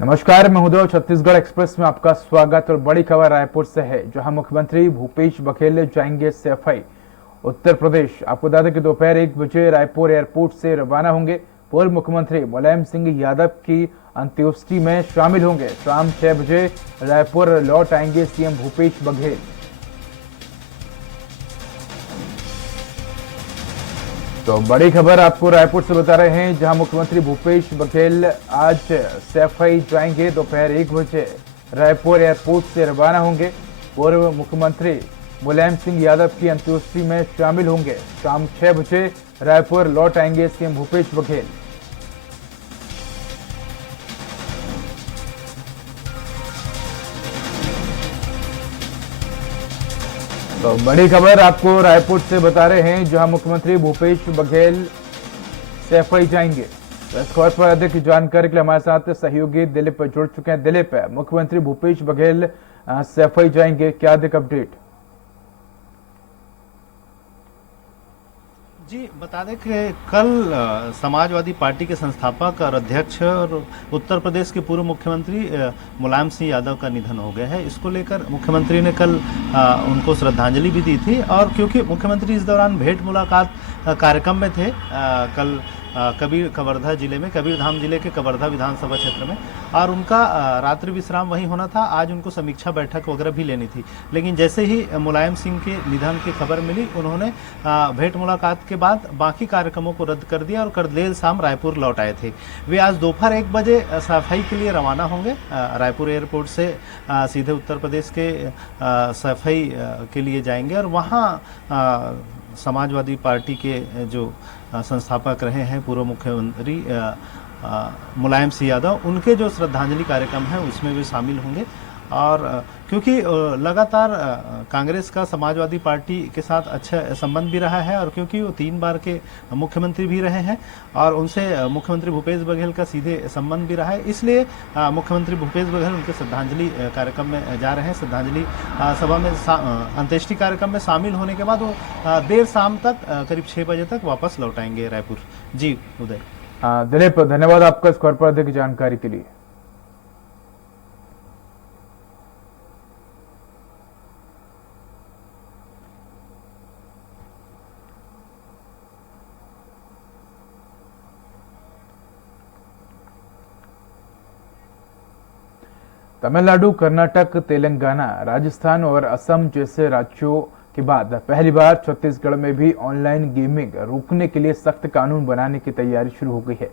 नमस्कार, मैं उदय। छत्तीसगढ़ एक्सप्रेस में आपका स्वागत। और बड़ी खबर रायपुर से है, जहां मुख्यमंत्री भूपेश बघेल जाएंगे सैफई उत्तर प्रदेश। आपको बता दें कि दोपहर 1 बजे रायपुर एयरपोर्ट से रवाना होंगे। पूर्व मुख्यमंत्री मुलायम सिंह यादव की अंत्येष्टि में शामिल होंगे। शाम 6 बजे रायपुर लौट आएंगे सीएम भूपेश बघेल। तो बड़ी खबर आपको रायपुर से बता रहे हैं, जहां मुख्यमंत्री भूपेश बघेल आज सैफई जाएंगे। दोपहर 1 बजे रायपुर एयरपोर्ट से रवाना होंगे। पूर्व मुख्यमंत्री मुलायम सिंह यादव की अंत्येष्टि में शामिल होंगे। शाम 6 बजे रायपुर लौट आएंगे सीएम भूपेश बघेल। तो बड़ी खबर आपको रायपुर से बता रहे हैं, जहां मुख्यमंत्री भूपेश बघेल सैफई जाएंगे। तो इस खबर पर अधिक जानकारी के लिए हमारे साथ सहयोगी दिलीप जुड़ चुके हैं। दिलीप, मुख्यमंत्री भूपेश बघेल सैफई जाएंगे, क्या अधिक अपडेट? जी बता दें कि कल समाजवादी पार्टी के संस्थापक और अध्यक्ष और उत्तर प्रदेश के पूर्व मुख्यमंत्री मुलायम सिंह यादव का निधन हो गया है। इसको लेकर मुख्यमंत्री ने कल उनको श्रद्धांजलि भी दी थी। और क्योंकि मुख्यमंत्री इस दौरान भेंट मुलाकात कार्यक्रम में थे कल कवर्धा जिले में, कबीरधाम जिले के कवर्धा विधानसभा क्षेत्र में, और उनका रात्रि विश्राम वहीं होना था। आज उनको समीक्षा बैठक वगैरह भी लेनी थी, लेकिन जैसे ही मुलायम सिंह के निधन की खबर मिली, उन्होंने भेंट मुलाकात के बाद बाकी कार्यक्रमों को रद्द कर दिया और कल देर शाम रायपुर लौट आए थे। वे आज दोपहर 1 बजे सफाई के लिए रवाना होंगे। रायपुर एयरपोर्ट से सीधे उत्तर प्रदेश के सफाई के लिए जाएंगे और वहाँ समाजवादी पार्टी के जो संस्थापक रहे हैं पूर्व मुख्यमंत्री मुलायम सिंह यादव, उनके जो श्रद्धांजलि कार्यक्रम है उसमें वे शामिल होंगे। और क्योंकि लगातार कांग्रेस का समाजवादी पार्टी के साथ अच्छा संबंध भी रहा है, और क्योंकि वो 3 बार के मुख्यमंत्री भी रहे हैं और उनसे मुख्यमंत्री भूपेश बघेल का सीधे संबंध भी रहा है, इसलिए मुख्यमंत्री भूपेश बघेल उनके श्रद्धांजलि कार्यक्रम में जा रहे हैं। श्रद्धांजलि सभा में अंत्येष्टि कार्यक्रम में शामिल होने के बाद वो देर शाम तक करीब 6 बजे तक वापस लौट आएंगे रायपुर। जी उदय। दिलीप, धन्यवाद आपका इस खबर पर अधिक जानकारी के लिए। तमिलनाडु, कर्नाटक, तेलंगाना, राजस्थान और असम जैसे राज्यों के बाद पहली बार छत्तीसगढ़ में भी ऑनलाइन गेमिंग रोकने के लिए सख्त कानून बनाने की तैयारी शुरू हो गई है।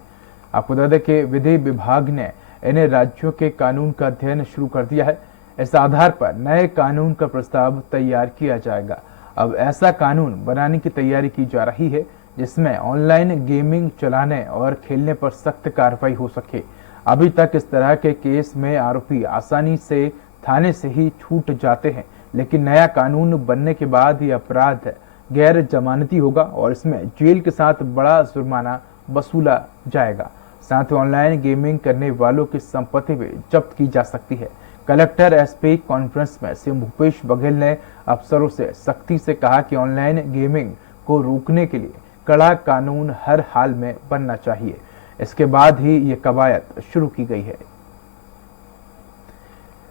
आपको बता दें कि विधि विभाग ने इन राज्यों के कानून का अध्ययन शुरू कर दिया है। इस आधार पर नए कानून का प्रस्ताव तैयार किया जाएगा। अब ऐसा कानून बनाने की तैयारी की जा रही है जिसमें ऑनलाइन गेमिंग चलाने और खेलने पर सख्त कार्रवाई हो सके। अभी तक इस तरह के केस में आरोपी आसानी से थाने से ही छूट जाते हैं, लेकिन नया कानून बनने के बाद ये अपराध गैर जमानती होगा और इसमें जेल के साथ बड़ा जुर्माना वसूला जाएगा। साथ ही ऑनलाइन गेमिंग करने वालों की संपत्ति भी जब्त की जा सकती है। कलेक्टर एसपी कॉन्फ्रेंस में सीएम भूपेश बघेल ने अफसरों से सख्ती से कहा कि ऑनलाइन गेमिंग को रोकने के लिए कड़ा कानून हर हाल में बनना चाहिए। इसके बाद ही ये कवायद शुरू की गई है।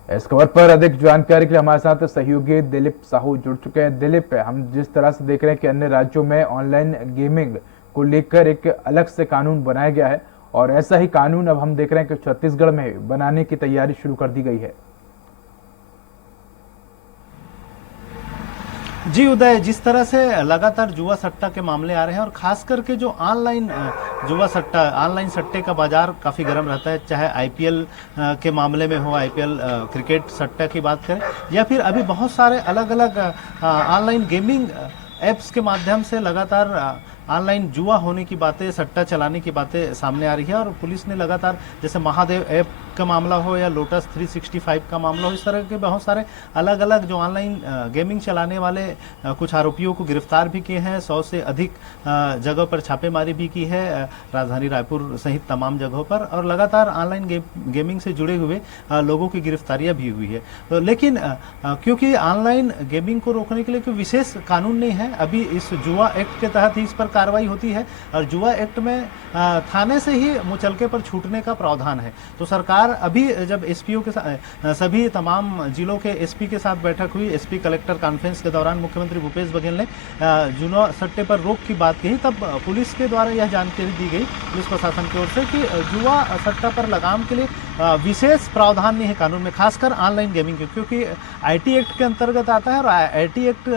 इस खबर पर अधिक जानकारी के लिए हमारे साथ सहयोगी दिलीप साहू जुड़ चुके हैं। दिलीप, हम जिस तरह से देख रहे हैं कि अन्य राज्यों में ऑनलाइन गेमिंग को लेकर एक अलग से कानून बनाया गया है, और ऐसा ही कानून अब हम देख रहे हैं कि छत्तीसगढ़ में बनाने की तैयारी शुरू कर दी गई है। जी उदय, जिस तरह से लगातार जुआ सट्टा के मामले आ रहे हैं और खास करके जो ऑनलाइन जुआ सट्टा, ऑनलाइन सट्टे का बाजार काफ़ी गर्म रहता है, चाहे आईपीएल के मामले में हो, आईपीएल क्रिकेट सट्टा की बात करें, या फिर अभी बहुत सारे अलग अलग ऑनलाइन गेमिंग ऐप्स के माध्यम से लगातार ऑनलाइन जुआ होने की बातें, सट्टा चलाने की बातें सामने आ रही है। और पुलिस ने लगातार, जैसे महादेव ऐप का मामला हो या लोटस 365 का मामला हो, इस तरह के बहुत सारे अलग अलग जो ऑनलाइन गेमिंग चलाने वाले कुछ आरोपियों को गिरफ्तार भी किए हैं। 100 से अधिक जगह पर छापेमारी भी की है, राजधानी रायपुर सहित तमाम जगहों पर, और लगातार ऑनलाइन गेमिंग से जुड़े हुए लोगों की गिरफ्तारियां भी हुई है। तो लेकिन क्योंकि ऑनलाइन गेमिंग को रोकने के लिए कोई विशेष कानून नहीं है, अभी इस जुआ एक्ट के तहत ही इस पर कार्रवाई होती है और जुआ एक्ट में थाने से ही मुचलके पर छूटने का प्रावधान है। तो सरकार अभी जब एसपीओ के साथ सभी तमाम जिलों के एसपी के साथ बैठक हुई, एसपी कलेक्टर कॉन्फ्रेंस के दौरान मुख्यमंत्री भूपेश बघेल ने जुआ सट्टे पर रोक की बात कही, तब पुलिस के द्वारा यह जानकारी दी गई पुलिस प्रशासन की ओर से कि जुआ सट्टा पर लगाम के लिए विशेष प्रावधान नहीं है कानून में, खासकर ऑनलाइन गेमिंग के, क्योंकि आईटी एक्ट के अंतर्गत आता है और आईटी एक्ट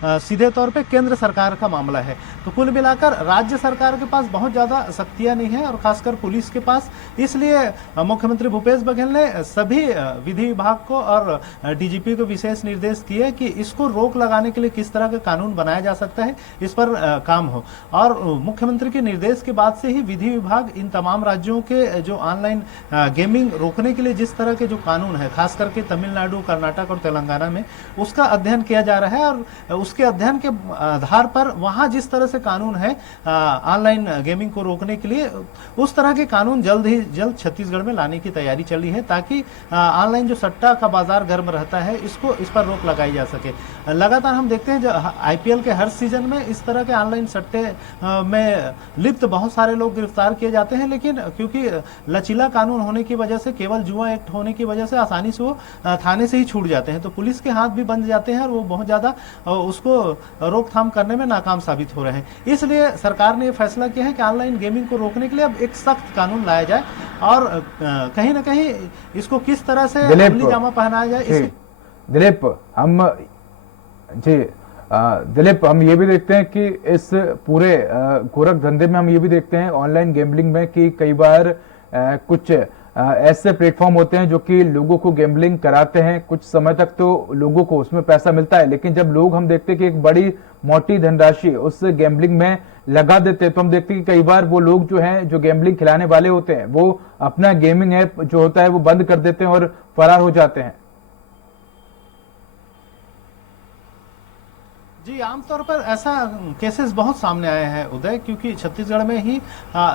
सीधे तौर पे केंद्र सरकार का मामला है। तो कुल मिलाकर राज्य सरकार के पास बहुत ज़्यादा शक्तियां नहीं है और खासकर पुलिस के पास, इसलिए मुख्यमंत्री भूपेश बघेल ने सभी विधि विभाग को और डीजीपी को विशेष निर्देश किए कि इसको रोक लगाने के लिए किस तरह का कानून बनाया जा सकता है, इस पर काम हो। और मुख्यमंत्री के निर्देश के बाद से ही विधि विभाग इन तमाम राज्यों के जो ऑनलाइन गेमिंग रोकने के लिए जिस तरह के जो कानून है, खास करके तमिलनाडु, कर्नाटक और तेलंगाना में, उसका अध्ययन किया जा रहा है और उसके अध्ययन के आधार पर वहां जिस तरह से कानून है ऑनलाइन गेमिंग को रोकने के लिए, उस तरह के कानून जल्द ही जल्द छत्तीसगढ़ में लाने की तैयारी चल रही है, ताकि ऑनलाइन जो सट्टा का बाजार गर्म रहता है इस पर रोक लगाई जा सके। लगातार हम देखते हैं आईपीएल के हर सीजन में इस तरह के ऑनलाइन सट्टे में लिप्त बहुत सारे लोग गिरफ्तार किए जाते हैं, लेकिन क्योंकि लचीला कानून होने की वजह से, केवल जुआ एक्ट होने की वजह से आसानी से वो थाने से ही छूट जाते हैं, तो पुलिस के हाथ भी बंध जाते हैं और वो बहुत ज्यादा उसको रोकथाम करने में नाकाम साबित हो रहे हैं। इसलिए सरकार ने यह फैसला किया है कि ऑनलाइन गेमिंग को रोकने के लिए अब एक सख्त कानून लाया जाए और कहीं ना कहीं इसको किस तरह से अमली जामा पहनाया जाए। दिलीप, हम ये भी देखते हैं कि इस पूरे गोरख धंधे में हम ये भी देखते हैं ऑनलाइन गैम्बलिंग में कि कई बार कुछ ऐसे प्लेटफॉर्म होते हैं जो कि लोगों को गैम्बलिंग कराते हैं, कुछ समय तक तो लोगों को उसमें पैसा मिलता है, लेकिन जब लोग हम देखते हैं कि एक बड़ी मोटी धनराशि उस गैम्बलिंग में लगा देते हैं, तो हम देखते हैं कि कई बार वो लोग जो हैं, जो गैम्बलिंग खिलाने वाले होते हैं, वो अपना गेमिंग ऐप जो होता है वो बंद कर देते हैं और फरार हो जाते हैं। जी, आमतौर पर ऐसा केसेस बहुत सामने आए हैं उदय, क्योंकि छत्तीसगढ़ में ही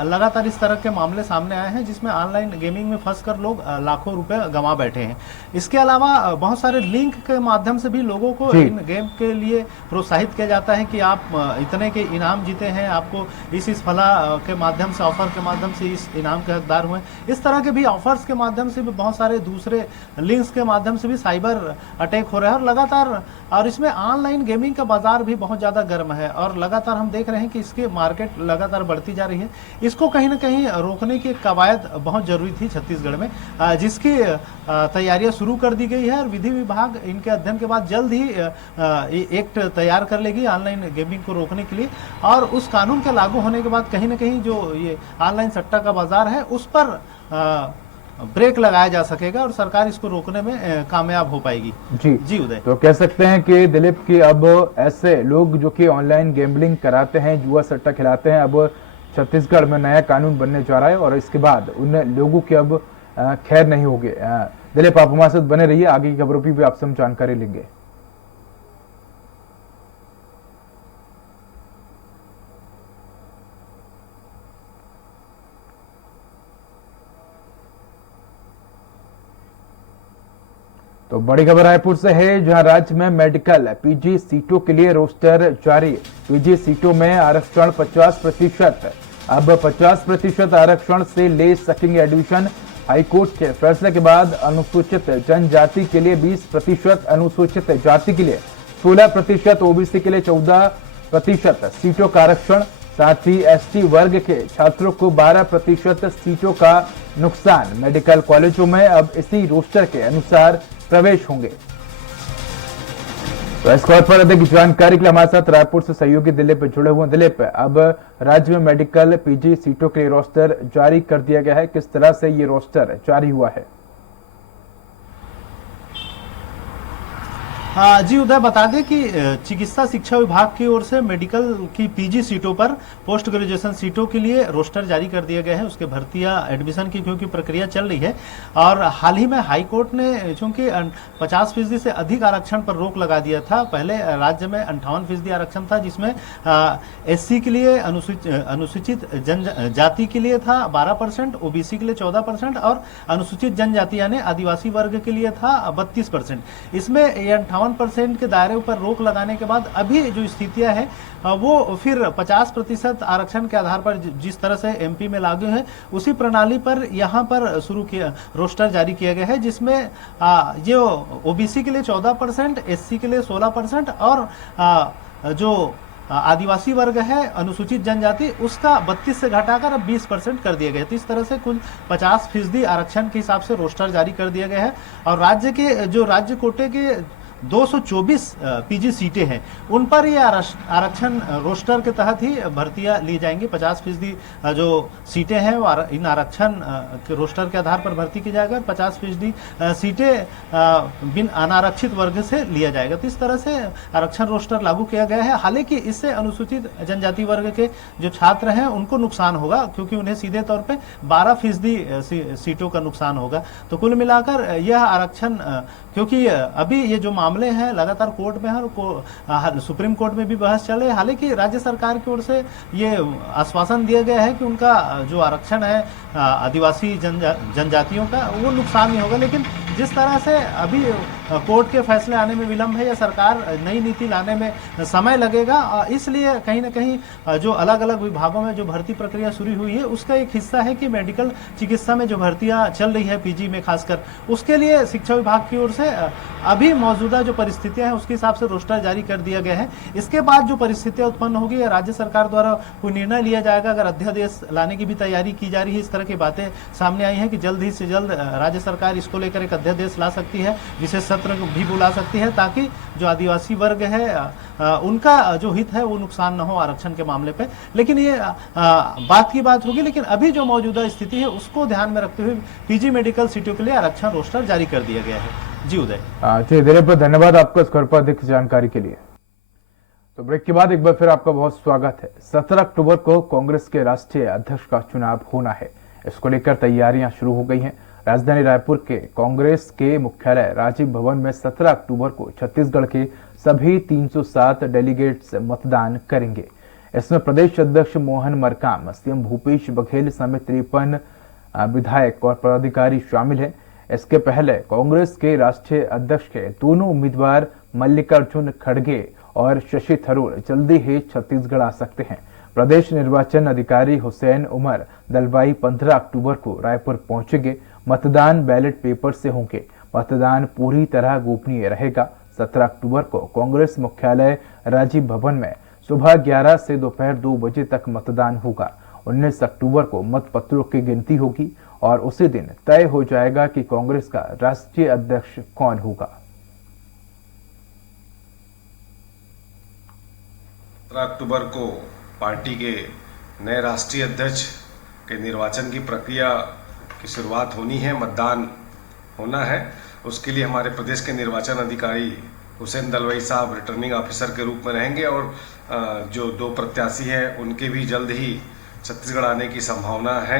लगातार इस तरह के मामले सामने आए हैं जिसमें ऑनलाइन गेमिंग में फंसकर लोग लाखों रुपए गंवा बैठे हैं। इसके अलावा बहुत सारे लिंक के माध्यम से भी लोगों को इन गेम के लिए प्रोत्साहित किया जाता है कि आप इतने के इनाम जीते हैं, आपको इस फला के माध्यम से, ऑफर के माध्यम से इस इनाम के हकदार हुए। इस तरह के भी ऑफर्स के माध्यम से भी बहुत सारे दूसरे लिंक्स के माध्यम से भी साइबर अटैक हो रहा है और लगातार, और इसमें ऑनलाइन गेमिंग का बाजार भी बहुत ज्यादा गर्म है और लगातार हम देख रहे हैं कि इसकी मार्केट लगातार बढ़ती जा रही है। इसको कहीं ना कहीं रोकने की कवायद बहुत जरूरी थी छत्तीसगढ़ में, जिसकी तैयारियां शुरू कर दी गई है और विधि विभाग इनके अध्ययन के बाद जल्द ही एक्ट तैयार कर लेगी ऑनलाइन गेमिंग को रोकने के लिए, और उस कानून के लागू होने के बाद कहीं ना कहीं जो ये ऑनलाइन सट्टा का बाजार है उस पर ब्रेक लगाया जा सकेगा और सरकार इसको रोकने में कामयाब हो पाएगी। जी उदय, तो कह सकते हैं कि दिलीप की अब ऐसे लोग जो कि ऑनलाइन गैम्बलिंग कराते हैं, जुआ सट्टा खिलाते हैं, अब छत्तीसगढ़ में नया कानून बनने जा रहा है और इसके बाद उन लोगों की अब खैर नहीं होगी। दिलीप, आप हमारे साथ बने रहिए, आगे की खबरों की भी आपसे हम जानकारी लेंगे। तो बड़ी खबर रायपुर से है, जहां राज्य में मेडिकल पीजी सीटों के लिए रोस्टर जारी। पीजी सीटों में आरक्षण 50%, अब 50% आरक्षण से ले सकेंगे एडमिशन। हाईकोर्ट के फैसले के बाद अनुसूचित जनजाति के लिए 20%, अनुसूचित जाति के लिए 16%, ओबीसी के लिए 14% सीटों का आरक्षण। साथ ही एसटी वर्ग के छात्रों को 12% सीटों का नुकसान। मेडिकल कॉलेजों में अब इसी रोस्टर के अनुसार प्रवेश होंगे। तो इस खबर पर अधिक जानकारी के लिए हमारे साथ रायपुर से सहयोगी दिलीप जुड़े हुए। दिलीप, अब राज्य में मेडिकल पीजी सीटों के लिए रोस्टर जारी कर दिया गया है, किस तरह से ये रोस्टर जारी हुआ है? जी उदय, बता दें कि चिकित्सा शिक्षा विभाग की ओर से मेडिकल की पीजी सीटों पर पोस्ट ग्रेजुएशन सीटों के लिए रोस्टर जारी कर दिया गया है। उसके भर्तियां एडमिशन की क्योंकि प्रक्रिया चल रही है और हाल ही में हाई कोर्ट ने चूंकि 50% से अधिक आरक्षण पर रोक लगा दिया था। पहले राज्य में 58% आरक्षण था, जिसमें एससी के लिए, अनुसूचित जनजाति के लिए था 12%, ओबीसी के लिए 14% और अनुसूचित जनजाति यानी आदिवासी वर्ग के लिए था 32%। इसमें 58 52% के दायरे पर रोक लगाने के बाद अभी जो स्थितियां हैं वो फिर 50% आरक्षण के आधार पर जिस तरह से एमपी में लागू है उसी प्रणाली पर यहाँ पर शुरू किया रोस्टर जारी किया गया है, जिसमें ये ओबीसी के लिए 14%, एससी के लिए 16% और जो आदिवासी वर्ग है, अनुसूचित जनजाति, उसका 32 से घटाकर अब 20% कर दिया गया है। तो इस तरह से कुल 50% आरक्षण के हिसाब से रोस्टर जारी कर दिया गया है। और राज्य के जो राज्य कोटे के 224 पीजी सीटें हैं उन पर ये आरक्षण रोस्टर के तहत ही भर्तियां ली जाएंगी। 50% जो सीटें हैं वो इन आरक्षण के रोस्टर के आधार पर भर्ती की जाएगा। 50% सीटें बिन अनारक्षित वर्ग से लिया जाएगा। तो इस तरह से आरक्षण रोस्टर लागू किया गया है। हालांकि इससे अनुसूचित जनजाति वर्ग के जो छात्र हैं उनको नुकसान होगा, क्योंकि उन्हें सीधे तौर पे 12% सीटों का नुकसान होगा। तो कुल मिलाकर यह आरक्षण, क्योंकि अभी ये जो मामले हैं लगातार कोर्ट में है और सुप्रीम कोर्ट में भी बहस चल रही है। हालांकि राज्य सरकार की ओर से ये आश्वासन दिया गया है कि उनका जो आरक्षण है आदिवासी जनजातियों का वो नुकसान नहीं होगा। लेकिन जिस तरह से अभी कोर्ट के फैसले आने में विलंब है या सरकार नई नीति लाने में समय लगेगा, इसलिए कहीं ना कहीं जो अलग अलग विभागों में जो भर्ती प्रक्रिया शुरू हुई है उसका एक हिस्सा है कि मेडिकल चिकित्सा में जो भर्तियां चल रही है पीजी में खासकर, उसके लिए शिक्षा विभाग की ओर से अभी मौजूदा जो परिस्थितियां हैं उसके हिसाब से रोस्टर जारी कर दिया गया है। इसके बाद जो परिस्थितियां उत्पन्न होगी या राज्य सरकार द्वारा कोई निर्णय लिया जाएगा, अगर अध्यादेश लाने की भी तैयारी की जा रही है, इस तरह की बातें सामने आई हैं कि जल्द ही से जल्द राज्य सरकार इसको लेकर एक अध्यादेश ला सकती है, विशेष सत्र भी बुला सकती है, ताकि जो आदिवासी वर्ग है उनका जो हित है वो नुकसान न हो आरक्षण के मामले पे। लेकिन ये बात की बात होगी, लेकिन अभी जो मौजूदा स्थिति है उसको ध्यान में रखते हुए पीजी मेडिकल सीटों के लिए आरक्षण रोस्टर जारी कर दिया गया है। जी उदय। जी दिलीप, धन्यवाद आपको इस खबर पर अधिक जानकारी के लिए। तो ब्रेक के बाद एक बार फिर आपका बहुत स्वागत है। 17 अक्टूबर को कांग्रेस के राष्ट्रीय अध्यक्ष का चुनाव होना है। इसको लेकर तैयारियां शुरू हो गई हैं। राजधानी रायपुर के कांग्रेस के मुख्यालय राजीव भवन में 17 अक्टूबर को छत्तीसगढ़ के सभी 307 डेलीगेट्स मतदान करेंगे। इसमें प्रदेश अध्यक्ष मोहन मरकाम, सीएम भूपेश बघेल समेत 53 विधायक और पदाधिकारी शामिल हैं। इसके पहले कांग्रेस के राष्ट्रीय अध्यक्ष के दोनों उम्मीदवार मल्लिकार्जुन खड़गे और शशि थरूर जल्दी ही छत्तीसगढ़ आ सकते हैं। प्रदेश निर्वाचन अधिकारी हुसैन उमर दलवाई 15 अक्टूबर को रायपुर पहुंचेंगे। मतदान बैलेट पेपर से होंगे। मतदान पूरी तरह गोपनीय रहेगा। 17 अक्टूबर को कांग्रेस मुख्यालय राजीव भवन में सुबह 11 से दोपहर 2 बजे तक मतदान होगा। 19 अक्टूबर को मतपत्रों की गिनती होगी और उसी दिन तय हो जाएगा कि कांग्रेस का राष्ट्रीय अध्यक्ष कौन होगा। 17 अक्टूबर को पार्टी के नए राष्ट्रीय अध्यक्ष के निर्वाचन की प्रक्रिया की शुरुआत होनी है, मतदान होना है। उसके लिए हमारे प्रदेश के निर्वाचन अधिकारी हुसैन दलवाई साहब रिटर्निंग ऑफिसर के रूप में रहेंगे और जो 2 प्रत्याशी हैं उनके भी जल्द ही छत्तीसगढ़ आने की संभावना है।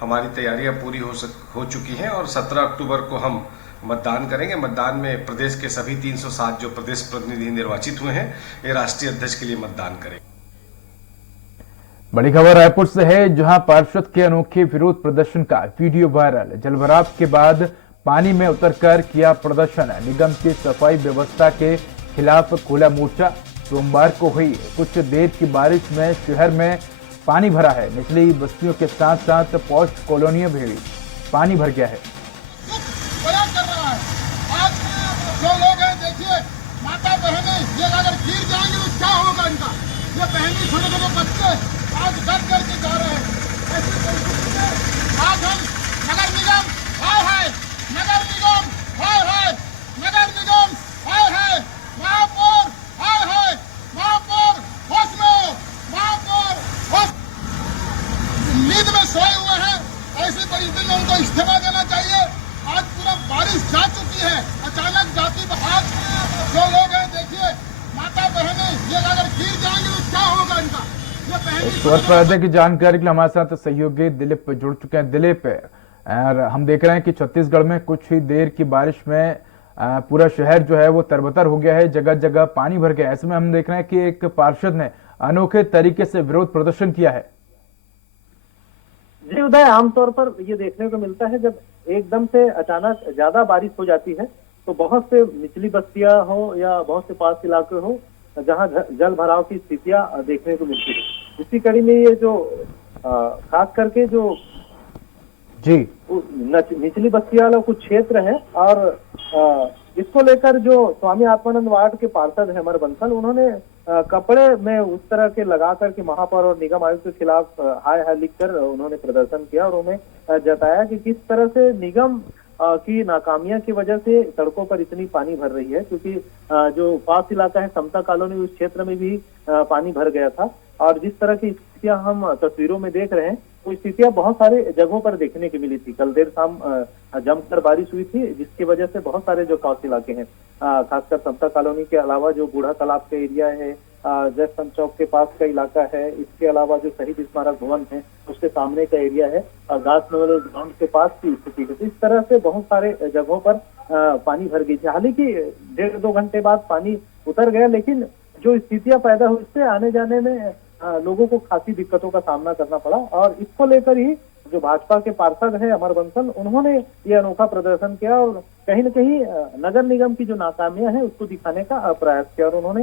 हमारी तैयारियां पूरी हो चुकी हैं और 17 अक्टूबर को हम मतदान करेंगे। मतदान में प्रदेश के सभी 307 जो प्रदेश प्रतिनिधि निर्वाचित हुए हैं ये राष्ट्रीय अध्यक्ष के लिए मतदान करेंगे। बड़ी खबर रायपुर से है, जहां पार्षद के अनोखे विरोध प्रदर्शन का वीडियो वायरल। जलभराव के बाद पानी में उतरकर किया प्रदर्शन। निगम की सफाई व्यवस्था के खिलाफ खोला मोर्चा। सोमवार को हुई कुछ देर की बारिश में शहर में पानी भरा है। निचली बस्तियों के साथ साथ पोस्ट कॉलोनियों में भी पानी भर गया है। कर रहा है। आज जो लोग हैं देखिए, माता बहनें ये अगर गिर जाएंगे तो क्या होगा इनका। ये बहनें, छोटे छोटे बच्चे आज डर करके जा रहे हैं। ऐसी परिस्थिति में आज हम नगर निगम हाय हाय, नगर निगम हाय हाय, नगर निगम हाय हाय, महापौर हाय हाय, महापौर होश में हो, महापौर होश। नींद में सोए हुए हैं। ऐसी परिस्थिति में उनको इस्तीफा देना चाहिए। आज पूरा बारिश जा चुकी है, अचानक जाती। आज जो लोग हैं देखिए, माता बहनें ये अगर गिर जाएंगे तो क्या होगा इनका। इस खबर पर अधिक जानकारी के लिए हमारे साथ सहयोगी दिलीप जुड़ चुके हैं। दिलीप, हम देख रहे हैं कि छत्तीसगढ़ में कुछ ही देर की बारिश में पूरा शहर जो है वो तरबतर हो गया है, जगह जगह पानी भर गया है। ऐसे में हम देख रहे हैं कि एक पार्षद ने अनोखे तरीके से विरोध प्रदर्शन किया है। जी उदय, आमतौर पर ये देखने को मिलता है जब एकदम से अचानक ज्यादा बारिश हो जाती है तो बहुत से निचली बस्तियां हो या बहुत से पास इलाके हो जहां जल भराव की स्थितियां देखने को मिलती है। इसी कड़ी में ये जो खास करके जो जी निचली बस्तियां वाला कुछ क्षेत्र है और इसको लेकर जो स्वामी आत्मानंद वार्ड के पार्षद है अमर बंसल, उन्होंने कपड़े में उस तरह के लगा करके महापौर और निगम आयुक्त के खिलाफ हाय हाय लिखकर उन्होंने प्रदर्शन किया और उन्हें जताया कि किस तरह से निगम की नाकामियां की वजह से सड़कों पर इतनी पानी भर रही है, क्योंकि जो पास इलाका है समता कॉलोनी, उस क्षेत्र में भी पानी भर गया था। और जिस तरह की स्थितियां हम तस्वीरों में देख रहे हैं वो स्थितियां बहुत सारे जगहों पर देखने की मिली थी। कल देर शाम जमकर बारिश हुई थी, जिसकी वजह से बहुत सारे जो पास इलाके हैं, खासकर समता कॉलोनी के अलावा जो बूढ़ा तालाब का एरिया है, जयस्तंभ चौक के पास का इलाका है, इसके अलावा जो शहीद स्मारक भवन है उसके सामने का एरिया है और घास मेमोरियल ग्राउंड के पास की स्थिति है। तो इस तरह से बहुत सारे जगहों पर पानी भर गई थी। हालांकि 1.5-2 घंटे बाद पानी उतर गया, लेकिन जो स्थितियां पैदा हुई इससे आने जाने में लोगों को खासी दिक्कतों का सामना करना पड़ा। और इसको लेकर ही जो भाजपा के पार्षद है अमर बंसल, उन्होंने ये अनोखा प्रदर्शन किया और कहीं न कहीं नगर निगम की जो नाकामियां हैं उसको दिखाने का प्रयास किया। और उन्होंने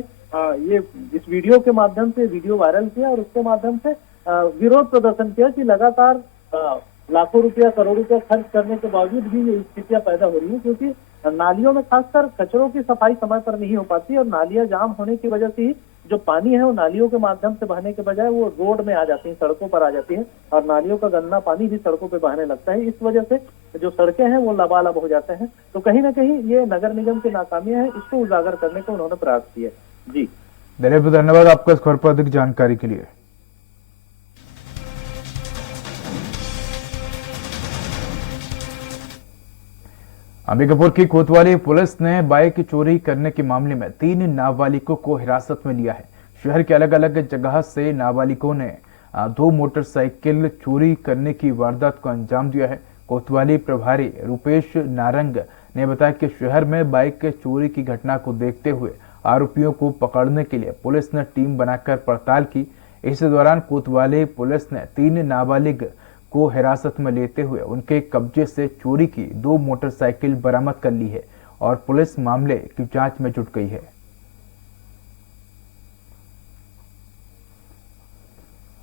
ये इस वीडियो के माध्यम से वीडियो वायरल किया और उसके माध्यम से विरोध प्रदर्शन किया कि लगातार लाखों रुपया करोड़ों रुपया खर्च करने के बावजूद भी ये स्थितियां पैदा हो रही है, क्योंकि नालियों में खासकर कचरों की सफाई समय पर नहीं हो पाती और नालियां जाम होने की वजह से ही जो पानी है वो नालियों के माध्यम से बहने के बजाय वो रोड में आ जाती है, सड़कों पर आ जाती है और नालियों का गंदा पानी भी सड़कों पे बहने लगता है। इस वजह से जो सड़कें हैं वो लबालब हो जाते हैं। तो कहीं ना कहीं ये नगर निगम की नाकामियां हैं, इसको उजागर करने का उन्होंने प्रयास किया। जी धन्यवाद आपका इस खबर पर अधिक जानकारी के लिए। अंबिकापुर की कोतवाली पुलिस ने बाइक चोरी करने के मामले में 3 नाबालिगों को हिरासत में लिया है। शहर के अलग अलग जगह से नाबालिगों ने 2 मोटरसाइकिल चोरी करने की वारदात को अंजाम दिया है। कोतवाली प्रभारी रूपेश नारंग ने बताया कि शहर में बाइक चोरी की घटना को देखते हुए आरोपियों को पकड़ने के लिए पुलिस ने टीम बनाकर पड़ताल की। इस दौरान कोतवाली पुलिस ने 3 नाबालिग को हिरासत में लेते हुए उनके कब्जे से चोरी की 2 मोटरसाइकिल बरामद कर ली है और पुलिस मामले की जांच में जुट गई है।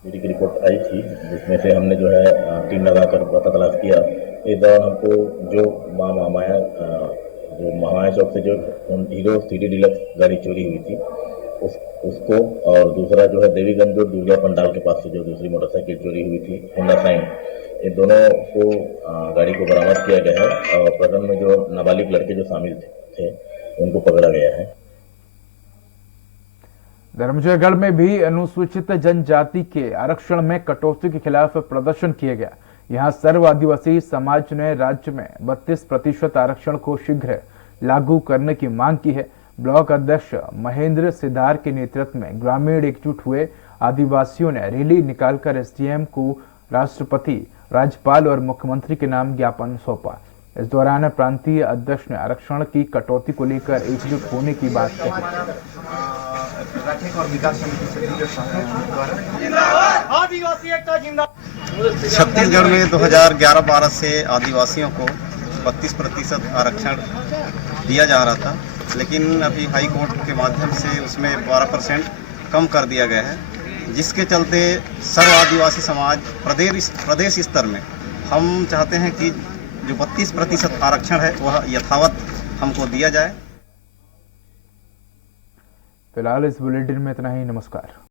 मेरी की रिपोर्ट आई थी जिसमें से हमने जो है टीम लगाकर पता तलाश किया। इस दौरान हमको जो महामाया जो महामाया चौक से जो हीरो सिटी डीलक्स गाड़ी चोरी हुई थी उसको, और दूसरा जो है देवीगंज रोड दुर्गा पंडाल के पास से जो दूसरी मोटरसाइकिल चोरी हुई थी होंडा साइन, इन दोनों को गाड़ी को बरामद किया गया है और प्रकरण में जो नाबालिग लड़के जो शामिल थे उनको पकड़ा गया है। धर्मजयगढ़ में भी अनुसूचित जनजाति के आरक्षण में कटौती के खिलाफ प्रदर्शन किया गया। यहां सर्व आदिवासी समाज ने राज्य में 32% आरक्षण को शीघ्र लागू करने की मांग की है। ब्लॉक अध्यक्ष महेंद्र सिद्धार के नेतृत्व में ग्रामीण एकजुट हुए आदिवासियों ने रैली निकालकर एसडीएम को राष्ट्रपति, राज्यपाल और मुख्यमंत्री के नाम ज्ञापन सौंपा। इस दौरान प्रांतीय अध्यक्ष ने आरक्षण की कटौती को लेकर एकजुट होने की बात कही। छत्तीसगढ़ में 2011-12 से आदिवासियों को 32% आरक्षण दिया जा रहा था, लेकिन अभी हाई कोर्ट के माध्यम से उसमें 12% कम कर दिया गया है, जिसके चलते सर्व आदिवासी समाज प्रदेश स्तर में हम चाहते हैं कि जो 32% आरक्षण है वह यथावत हमको दिया जाए। फिलहाल इस बुलेटिन में इतना ही। नमस्कार।